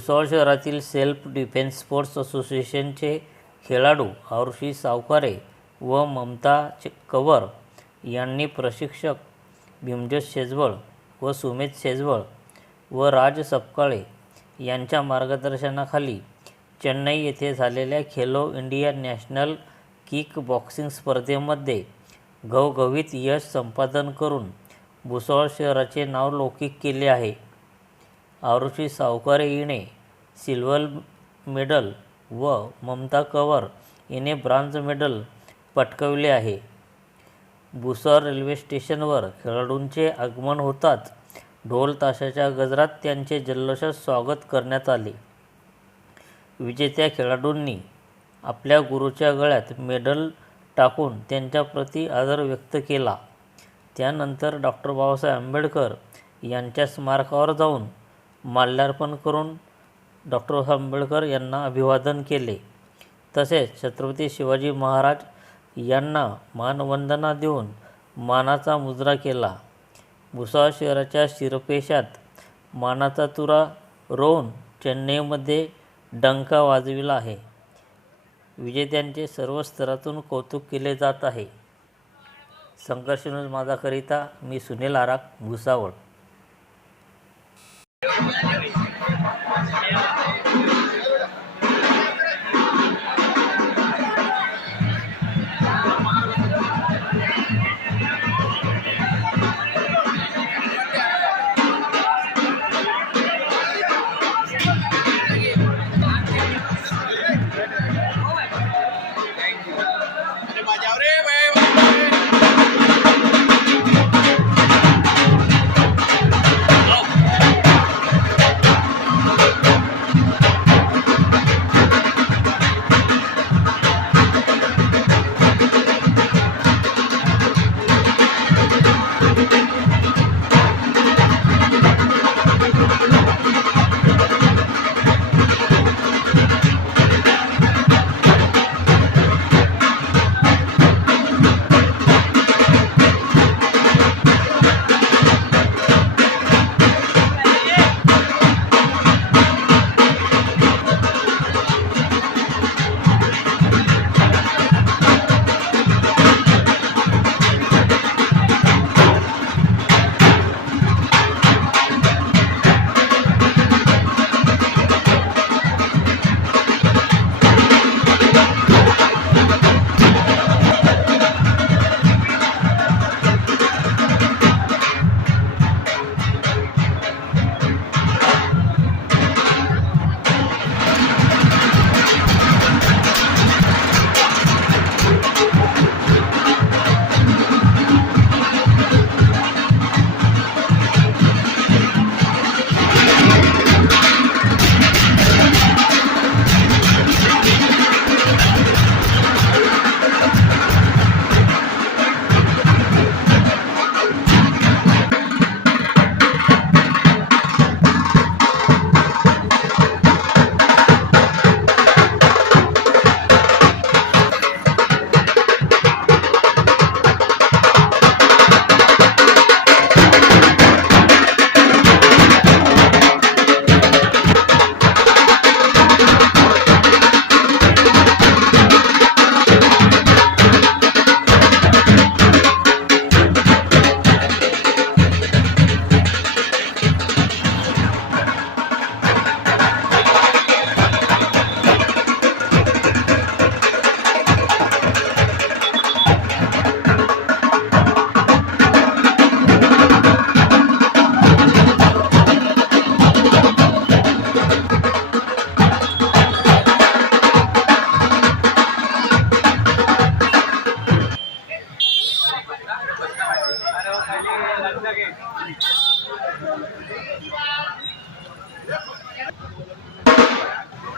भुसावळ शहरातील self defence sports असोसिएशनचे खेळाडू आरुषी सावकारे व ममता कवर यांनी प्रशिक्षक भीमजोत शेजवळ व सुमित शेजवळ व राज सपकाळे यांच्या मार्गदर्शनाखाली चेन्नई येथे झालेल्या Khelo India national kick boxing स्पर्धेमध्ये घवघवीत यश संपादन करून भुसावळ शहराचे नाव लौकिक केले आहे. आरुषी सावकारे हिने सिल्वर मेडल व ममता कवर हिने ब्रॉन्झ मेडल पटकावले आहे. भुसावळ रेल्वे स्टेशनवर खेळाडूंचे आगमन होताच ढोल ताशाच्या गजरात त्यांचे जल्लोषात स्वागत करण्यात आले. विजेत्या खेळाडूंनी आपल्या गुरूच्या गळ्यात मेडल टाकून त्यांच्याप्रती आदर व्यक्त केला. त्यानंतर डॉक्टर बाबासाहेब आंबेडकर यांच्या स्मारकावर जाऊन माल्यार्पण करून डॉक्टर आंबेडकर यांना अभिवादन केले. तसेच छत्रपती शिवाजी महाराज यांना मानवंदना देऊन मानाचा मुजरा केला. भुसावळ शहराच्या शिरपेशात मानाचा तुरा रोवून चेन्नईमध्ये डंका वाजविला आहे. विजेत्यांचे सर्व स्तरातून कौतुक केले जात आहे. संघर्ष न्यूज माझाकरिता मी सुनील आराख, भुसावळ.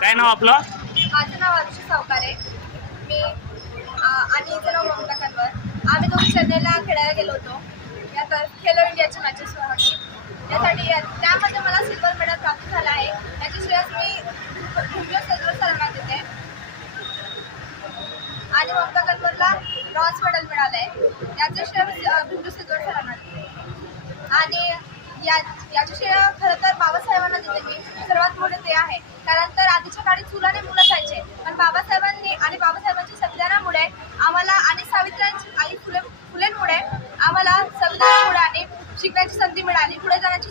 काय नाव आपलं? माझं नाव आरुषी सावकारे. मी आणि हिचं नाव ममता कवर. आम्ही दोघी चेन्नईला खेळायला गेलो होतो. यात खेलो इंडियाच्या मॅचेस होती. त्यामध्ये मला सिल्वर मेडल प्राप्त झाला आहे. याची श्रेयस मी भीमजोत शेजवळ सरांना देते. आणि ममता कवरला ब्रॉन्झ मेडल मिळालं आहे. याचे श्रेय भीमजोत शेजवळ सरांना देते. आणि याची श्रेय खरं तर बाबासाहेबांना देते मी. सर्वात मोठे ते आहे. कारण तर आधीच्या काळी चुलाने मुलं असायचे, पण बाबासाहेबांनी आणि बाबासाहेबांच्या संविधानामुळे आम्हाला आणि सावित्रीबाई फुलेंमुळे आम्हाला संविधानामुळे आणि शिकण्याची संधी मिळाली, पुढे जाण्याची